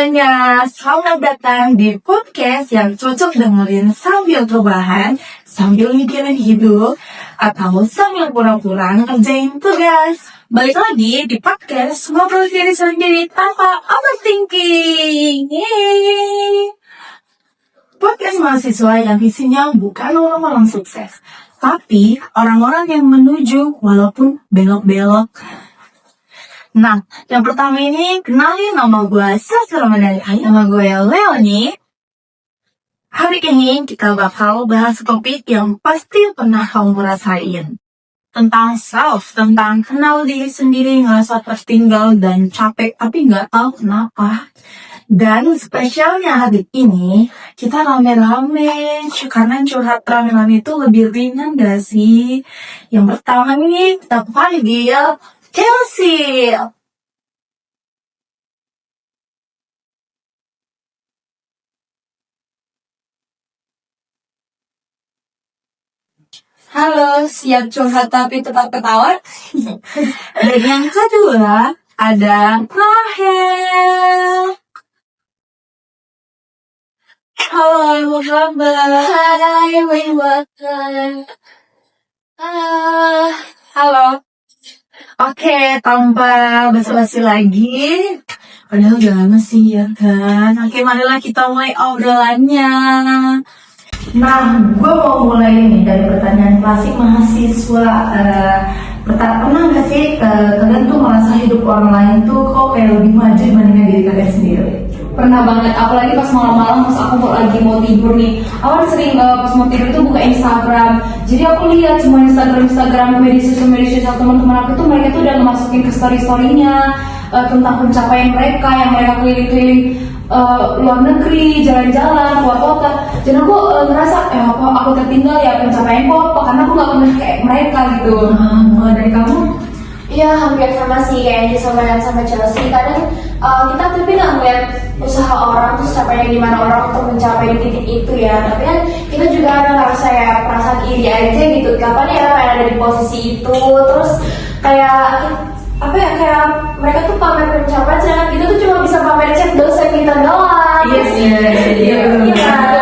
semuanya, selamat datang di podcast yang cocok dengerin sambil rebahan, sambil mikirin hidup, atau sambil pura-pura ngerjain tugas. Balik lagi di podcast ngobrol diri sendiri tanpa overthinking. Yeay. Podcast mahasiswa yang isinya bukan orang-orang sukses, tapi orang-orang yang menuju walaupun belok-belok. Nah, yang pertama ini, kenalin nama gue Sasha Ramadhani, nama gue Leonie. Hari ini kita bakal bahas topik yang pasti pernah kamu rasain. Tentang self, tentang kenal diri sendiri, ngerasa tertinggal dan capek, tapi nggak tahu kenapa. Dan spesialnya hari ini, kita rame-rame, karena curhat rame-rame itu lebih ringan gak sih? Yang pertama ini, kita panggil Chelsea. Halo, siap curhat tapi tetap ketawa? Dan yang kedua, ada Rahel. Halo, apa kabar? Hai, halo. Oke, tanpa basa-basi lagi. Padahal udah lama sih ya kan. Oke, marilah kita mulai obrolannya. Nah, gue mau mulai nih dari pertanyaan klasik mahasiswa. Pernah nggak sih kalian tuh merasa hidup orang lain tuh kok kayak lebih maju dibandingkan diri kalian sendiri? Pernah banget, apalagi pas malam-malam pas aku lagi mau tidur nih. Aku sering pas mau tidur tuh buka Instagram. Jadi aku lihat semua Instagram media sosial teman-teman aku tuh, mereka tuh udah masukin ke story-storynya tentang pencapaian mereka yang mereka keliling-keliling luar negeri, jalan-jalan, keluar kota. Dan aku ngerasa, apa aku tertinggal ya pencapaianku apa, karena aku gak pernah kayak mereka gitu. Mulai dari kamu? Iya, hampir sama sih kayaknya sama Chelsea. Kadang kita tapi nggak ngeliat usaha orang terus capainya gimana orang untuk mencapai di titik itu ya. Tapi kan kita juga ada ngerasa ya perasaan iri aja gitu. Kapan ya kayak ada di posisi itu, terus kayak apa ya, kayak mereka tuh pamer pencapaian, sedangkan kita tuh cuma bisa pamer chat dosen kita doang. Iya,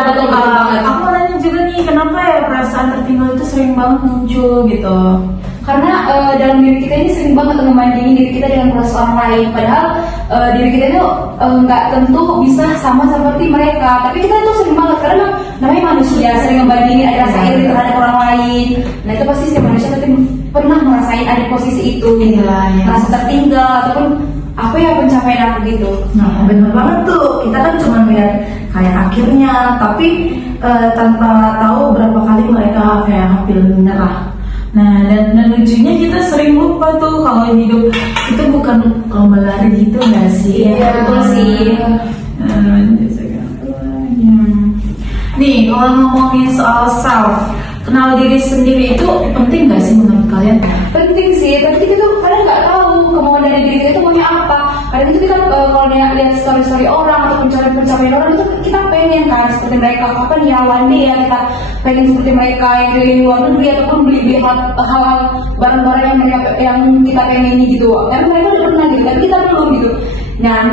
betul banget. Aku mau nanya juga nih, kenapa ya perasaan tertinggal itu sering banget muncul gitu? Karena dalam diri kita ini sering banget membandingin diri kita dengan proses orang lain. Padahal diri kita itu nggak tentu bisa sama seperti mereka. Tapi kita itu sering banget, karena namanya manusia, sering membandingin, ada rasa iri terhadap orang lain. Nah itu pasti setiap manusia pernah merasain ada posisi itu, merasa tertinggal ataupun apa ya pencapaian aku gitu. Nah, bener banget tuh. Kita kan cuma lihat kayak akhirnya, tapi tanpa tahu berapa kali mereka kayak hampir menyerah. Nah, dan lucunya kita sering lupa tuh kalau hidup itu bukan lomba lari gitu nggak sih? Iya, betul sih. Nih, kalau ngomongin soal self, kenal diri sendiri itu penting nggak sih menurut kalian? Penting sih, tapi kita tuh kadang nggak tahu kemauan dari diri kita itu maunya apa. Kadang itu kita kalau lihat story orang atau pencapaian orang itu kita pengen kan seperti mereka. Kapan ya one day ya kita pengen seperti mereka yang dari luar negeri ataupun beli hal-hal barang-barang yang kita pengen gitu. Tapi mereka udah pernah gitu, tapi kita belum gitu. Nah,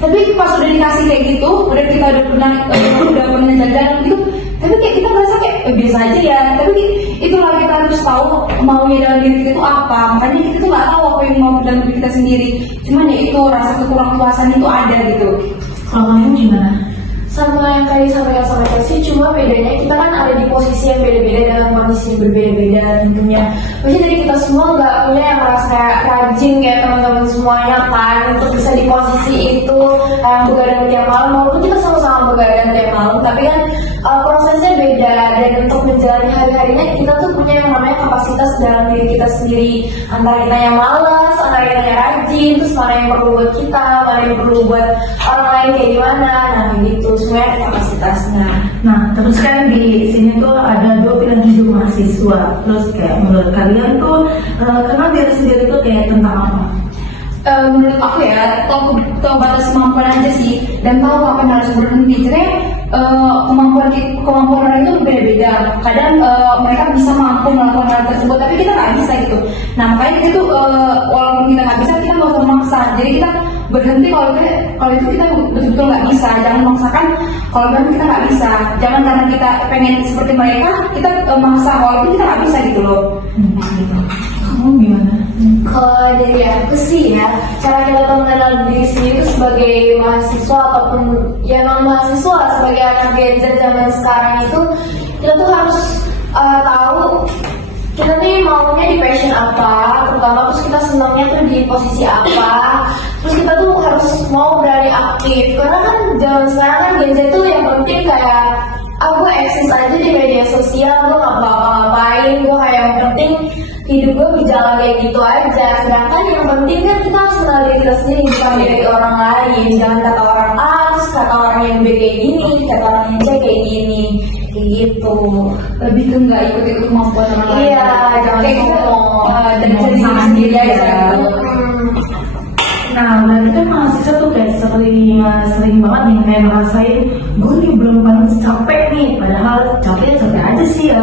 tapi pas udah dikasih kayak gitu, kita udah pernah jalan gitu, tapi kayak kita merasa kayak biasa aja ya. Tapi itulah kita harus tahu maunya dalam diri kita itu apa. Makanya kita tuh nggak tahu apa yang mau dalam diri kita sendiri. Cuman ya itu rasa kekurang puasan itu ada gitu. Kalau kalian gimana? Sama yang tadi sama Chelsea, cuma bedanya kita kan ada di posisi yang beda-beda dalam kondisi berbeda-beda tentunya. Maksudnya dari kita semua nggak punya yang merasa kayak rajin kayak teman-teman semuanya kan untuk bisa di posisi itu yang begadang tiap malam, walaupun kita sama-sama begadang tiap malam, tapi kan prosesnya beda. Dan untuk menjalani hari-harinya kita tuh punya yang namanya kapasitas dalam diri kita sendiri, antara kita yang malas, antara kita yang rajin, terus mana yang perlu buat kita, mana yang perlu buat orang lain kayak gimana. Nah kayak gitu, semuanya ada kapasitasnya. Nah, terus kan di sini tuh ada dua pilihan hidup mahasiswa. Terus kayak menurut kalian tuh kenal diri sendiri tuh kayak tentang apa? Menurut aku ya, tahu batas kemampuan aja sih, dan tahu kapan harus berhenti. Jadi kemampuan orang itu berbeda-beda. Kadang mereka bisa mampu melakukan hal tersebut, tapi kita nggak bisa gitu. Nah makanya kita tuh walaupun kita nggak bisa, kita nggak usah memaksa. Jadi kita berhenti kalau itu kita betul-betul nggak bisa. Jangan memaksakan kalau memang kita nggak bisa. Jangan karena kita pengen seperti mereka kita maksa kalau itu kita nggak bisa gitu loh. Kamu gimana? Kalau dari aku sih ya, cara kita tuh mengenal diri sendiri itu sebagai mahasiswa ataupun ya non mahasiswa, sebagai anak Gen Z zaman sekarang itu kita tuh harus tahu kita nih maunya di passion apa, terutama terus kita senangnya tuh di posisi apa, terus kita tuh harus mau berani aktif karena kan zaman sekarang kan Gen Z tuh yang penting kayak gue eksis aja di media sosial, gue nggak apa-apain, gue kayak yang penting hidup gue berjalan kayak gitu aja. Sedangkan yang penting kan kita harus kenal diri kita sendiri, bukan dari orang lain. Jangan kata orang A, terus kata orang yang B kayak gini, kata orang yang C kayak gini, kayak gitu. Lebih ke nggak ikut-ikut kemampuan orang lain. Iya, jangan kayak gitu. ngomong. Dan jadi diri sendiri aja. Nah, berarti kan mahasiswa tuh kayak sering banget nih kayak ngerasain gue nih belum banget capek nih, padahal capek aja sih ya.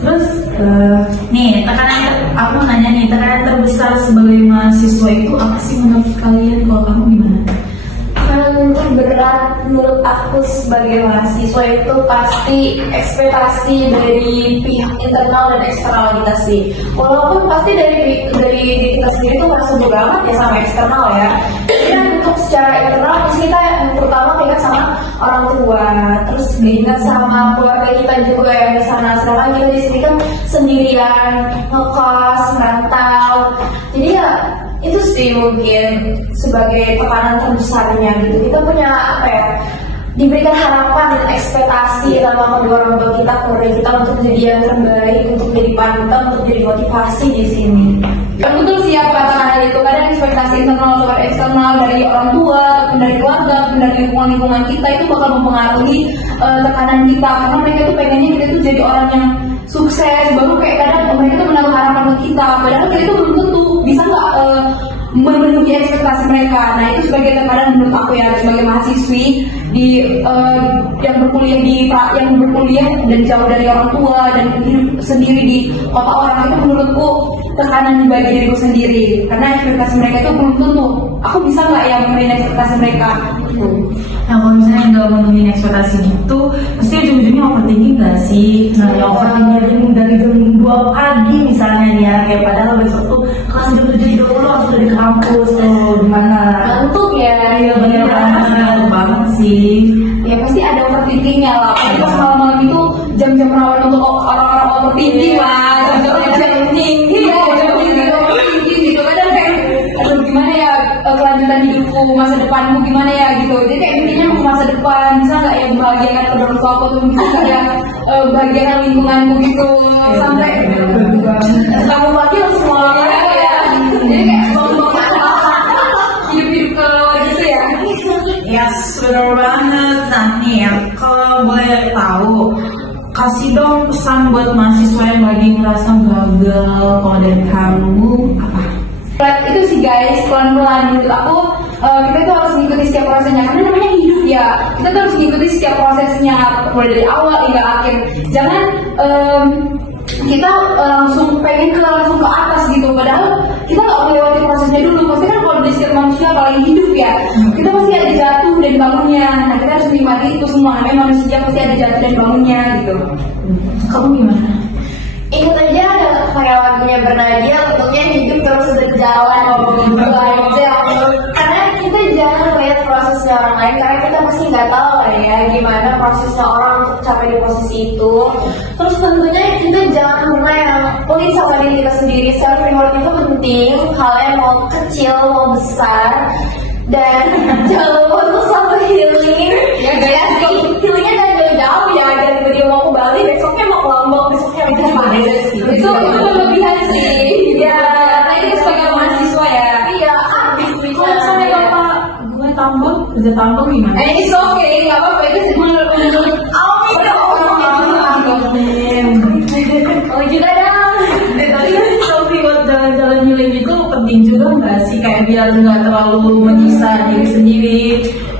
Terus nih aku mau nanya nih, tekanan terbesar sebagai mahasiswa itu apa sih menurut kalian? Kalau kamu gimana? Berat menurut aku sebagai mahasiswa itu pasti ekspektasi dari pihak internal dan eksternal kita sih. Walaupun pasti dari diri kita sendiri tuh merasa bodo amat ya sama eksternal ya. Jadi kan untuk secara internal pasti kita yang pertama keinget sama orang tua, terus keinget sama keluarga kita juga yang di sana. Sedangkan kita di sini kan sendirian, ngekos, merantau. Jadi ya itu sih mungkin sebagai tekanan terbesarnya gitu. Kita punya apa ya, diberikan harapan dan ekspektasi sama kedua orang tua kita, keluarga kita untuk menjadi yang terbaik, untuk menjadi panutan, untuk menjadi motivasi di sini. Betul sih apa tekanan itu, kadang ekspektasi internal atau eksternal dari orang tua, dari keluarga, dari lingkungan kita itu bakal mempengaruhi tekanan kita, karena mereka tuh pengennya kita tuh jadi orang yang sukses, baru kayak kadang mereka tuh menaruh harapan ke kita, padahal kita tuh belum tentu bisa nggak memenuhi ekspektasi mereka. Nah itu sebagai tekanan menurut aku ya, sebagai mahasiswi di yang berkuliah dan jauh dari orang tua dan hidup sendiri di kota orang, itu menurutku tekanan bagi diriku sendiri, karena ekspektasi mereka itu belum tentu aku bisa nggak ya memenuhi ekspektasi mereka gitu. Nah kalau misalnya nggak memenuhi ekspektasi gitu, pasti ujung-ujungnya overthinking nggak sih? Nah yang overthinking dari jam 2 pagi misalnya nih ya, kayak padahal besok tuh kelas jam 7 dulu langsung udah di kampus tuh gimana? Ngantuk ya. Iya bener banget sih. Ya pasti ada overthinkingnya lah, apalagi pas malam-malam itu jam-jam rawan untuk orang-orang overthinking lah, jam-jam tinggi ya, overthinking gitu. Kadang kayak aduh gimana ya kelanjutan hidupku, masa depanku gimana ya gitu. Jadi kayak intinya mau masa depan bisa nggak ya membahagiakan kedua orang tuaku, tuh bisa ya membahagiakan lingkunganku gitu, sampai kamu pagi langsung olahraga ya. Jadi kayak hidup ke gitu ya. Yes, benar banget. Nah nih ya, kalau boleh tahu, kasih dong pesan buat mahasiswa yang lagi ngerasa gagal. Kalau dari kamu apa? Itu sih guys, pelan-pelan menurut aku kita tuh harus mengikuti setiap prosesnya, karena namanya hidup ya, kita tuh harus mengikuti setiap prosesnya mulai dari awal hingga akhir. Jangan kita langsung pengen langsung ke atas gitu, padahal kita nggak melewati prosesnya dulu. Pasti kan kalau di setiap manusia apalagi hidup ya, kita pasti ada jatuh dan bangunnya. Nah kita harus menikmati itu semua, namanya manusia pasti ada jatuh dan bangunnya gitu. Kamu gimana? Ingat aja ada kayak lagunya Bernadia, untuknya hidup terus berjalan gitu aja. Karena kita jangan lihat prosesnya orang lain, karena kita pasti nggak tahu lah ya gimana prosesnya orang untuk capai di posisi itu. Terus tentunya kita jangan pernah yang pelit sama diri kita sendiri. Self reward itu penting, hal yang mau kecil mau besar, dan jangan lupa untuk selalu healing. Ya guys, healingnya jangan jauh-jauh ya, dari video mau ke Bali, besoknya mau ke Lombok, besoknya mau ke Bali. Itu berlebihan sih. Ya, nah itu sebagai mahasiswa ya. Iya, habis Kalau misalnya bapak gue tambang, kerja tambang gimana? It's okay, nggak apa-apa, itu menurut Oh juga dong. Tapi kan selfie buat jalan-jalan healing itu penting juga nggak sih? Kayak biar nggak terlalu menyiksa diri sendiri,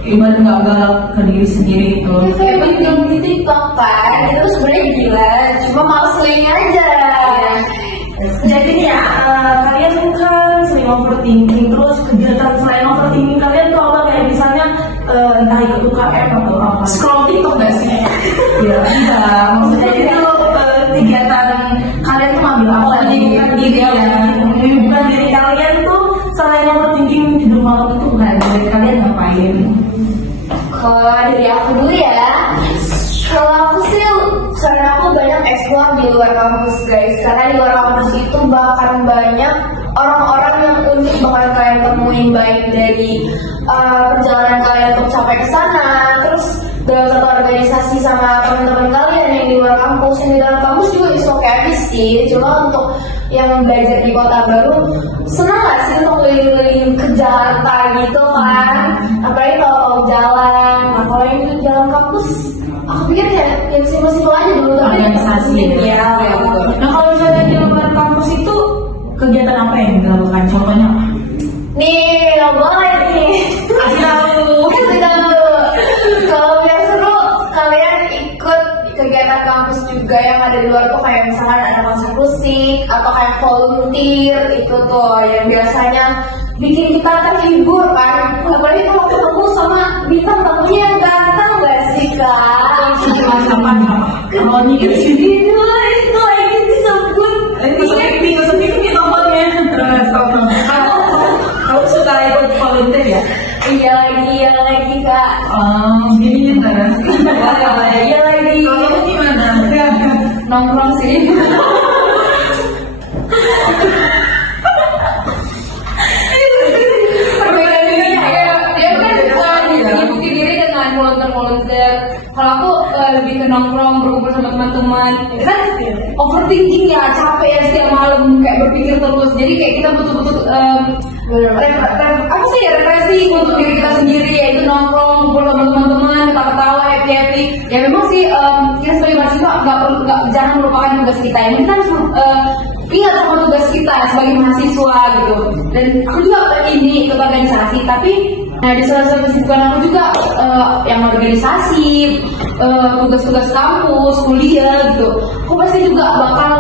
ibarat nggak galak ke diri sendiri gitu. Kayak video di TikTok kan, itu sebenarnya gila, cuma mau seling aja. Jadi ya, kalian kan sering overthinking terus scroll TikTok gak sih? Ya, enggak. Maksudnya itu kegiatan kalian tuh ngambil apa? Menyibukkan diri ya. Menyibukkan diri kalian tuh selain overthinking tidur malam itu nggak dari kalian ngapain? Kalau dari aku dulu ya, kalau aku sih karena aku banyak explore di luar kampus guys. Karena di luar kampus itu bahkan banyak orang-orang yang unik bakal kalian temuin, baik dari perjalanan kalian untuk sampai ke sana, terus dalam satu organisasi sama teman-teman kalian yang di luar kampus. Yang di dalam kampus juga bisa kayak sih, cuma untuk yang belajar di kota baru senang gak sih untuk keliling-keliling ke Jakarta gitu kan, apalagi kalau mau jalan. Nah kalau yang di dalam kampus aku pikir ya yang simpel-simpel aja dulu, tapi Organisasi ya. Nah kalau misalnya di luar kampus itu kegiatan apa yang dilakukan? Contohnya apa? Nih, nggak boleh nih. Kasih tahu. Kasih tahu. Kalau yang seru, kalian ikut kegiatan kampus juga yang ada di luar tuh, kayak misalkan ada konser musik atau kayak volunteer itu tuh yang biasanya bikin kita terhibur kan. Apalagi kalau ketemu sama bintang tamunya yang ganteng gak sih kak? Apa? Kalau nih Itu lagi disebut. sepi nomornya. Kamu suka ikut volunteer ya? Iya lagi kak. Gini kan? Iya lagi. Kalau kamu gimana? Nongkrong sih. Perbedaannya ya, dia kan dibuki diri dengan volunteer. Kalau aku lebih ke nongkrong, berkumpul sama teman-teman. Kan overthinking ya, capek ya setiap malam kayak berpikir terus. Jadi kayak kita butuh apa sih ya, refreshing untuk diri kita sendiri, yaitu nongkrong, kumpul sama teman-teman, ketawa-ketawa, happy. Ya memang sih kita sebagai mahasiswa jangan melupakan tugas kita. Yang kita harus ingat sama tugas kita sebagai mahasiswa gitu. Dan aku juga ini ikut organisasi, tapi di salah satu kesibukan aku juga yang organisasi, tugas-tugas kampus, kuliah gitu. Aku pasti juga bakal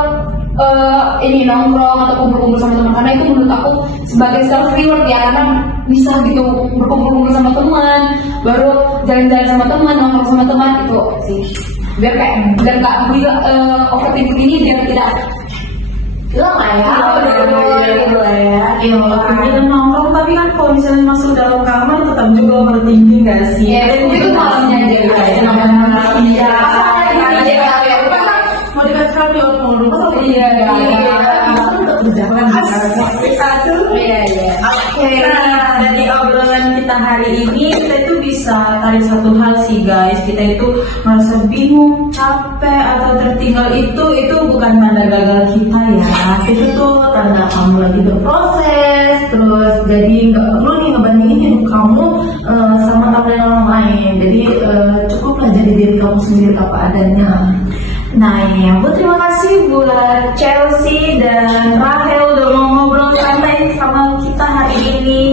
ini nongkrong atau kumpul-kumpul sama teman, karena itu menurut aku sebagai self reward ya, karena bisa gitu berkumpul-kumpul sama teman, baru jalan-jalan sama teman, nongkrong sama teman itu sih biar kayak dan nggak overthinking ini biar tidak hilang lah ya. Iya, kita nongkrong tapi kan kalau misalnya masuk dalam kamar tetap juga overthinking gak sih? Ya, itu malamnya aja guys. Iya. Mau dikasih tahu di orang rumah? Iya. Oke, nah dari obrolan kita hari ini kita itu bisa tarik satu hal sih guys, kita itu merasa bingung, capek atau tertinggal itu bukan tanda gagal kita ya, itu tuh tanda kamu lagi berproses, terus jadi nggak perlu nih ngebandingin hidup kamu sama temen orang lain, jadi cukuplah jadi diri kamu sendiri apa adanya. Nah ini ya, Bu, terima kasih buat Chelsea dan Rahel udah mau ngobrol santai sama kita hari ini.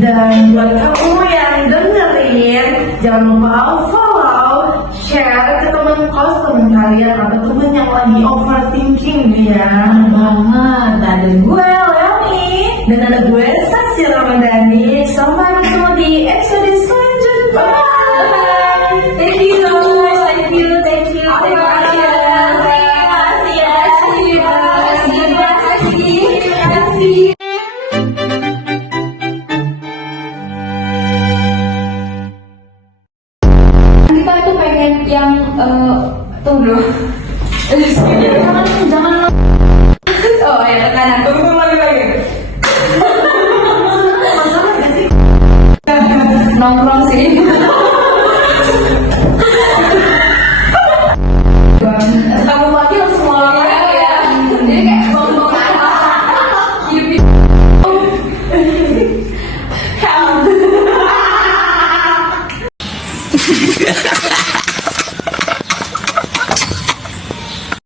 Dan buat kamu yang dengerin, jangan lupa follow, share ke teman kos teman kalian atau teman yang lagi overthinking nih ya. Banget. Ada gue Leoni dan ada gue Saksi Ramadhani. Sampai bertemu di episode selanjutnya. Thank you guys, thank you. Kita itu pengen yang tunggu dulu. Jangan. Oh ya, tekanan. Tunggu lagi. Nongkrong sih.